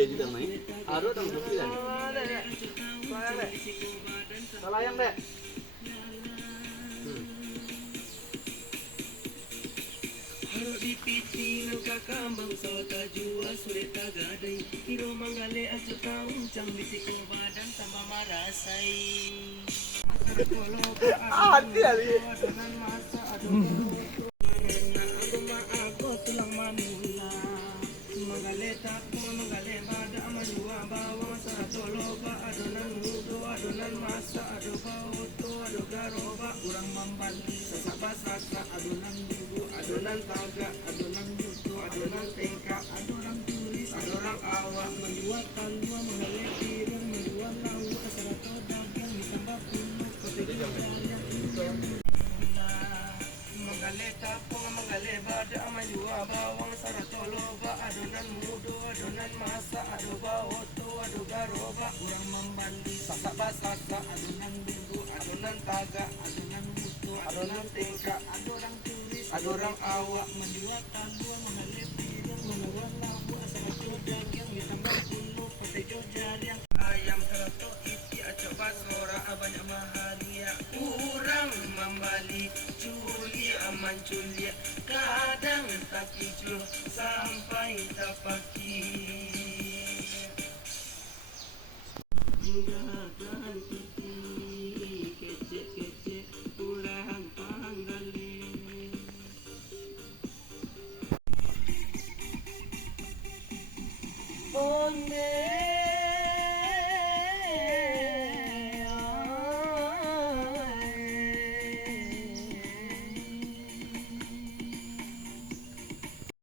dia juga main. Aro dong kopi kan. Salayang deh. Haro di piti ng kakambang sa tajua sulit tagaday Hiro manggale at taong cang bisiko badan tambah marasay Hati ali. Ako tulang manula Magaleta ko magale bada manua bawang sa toloba adonan mudo adonan masa ado bauto ado garoba urang mambali sa sabasaka adonan dugo adonan taga adonan mudo adonan tengka adonan tulis adonan awa maluwat kalwa magale pirang maluwat lawa sarato dagang ditambah puno kote Magaleta po magale bada amayua bawang saratoloba adonan mudo adonan masa ado baoto ado garoba urang mambandi sasabasaka adonan dugo adonan taga adonan mudo adonan tengka adonan tulis adonan awa maluwat kalwa magale pirang maluwat lawa sarato dagang ditambah puno kote jariang ayam sarato iti at basora abanya mahalia urang mambali Juli aman Julia kadang tak hijau sampai tapak